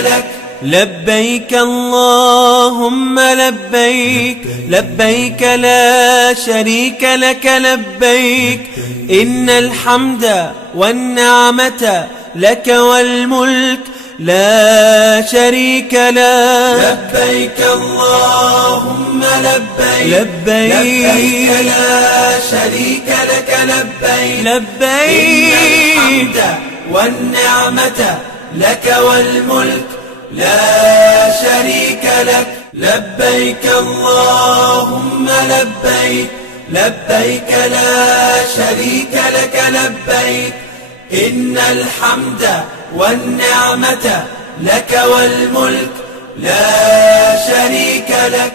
لك. لبيك اللهم لبيك، لبيك لا شريك لك لبيك، إن الحمد والنعمة لك والملك لا شريك لك. لبيك اللهم لبيك، لبيك لا شريك لك لبيك، لبيك إن الحمد والنعمة لك والملك لا شريك لك. لبيك اللهم لبيك، لبيك لا شريك لك لبيك، إن الحمد والنعمة لك والملك لا شريك لك.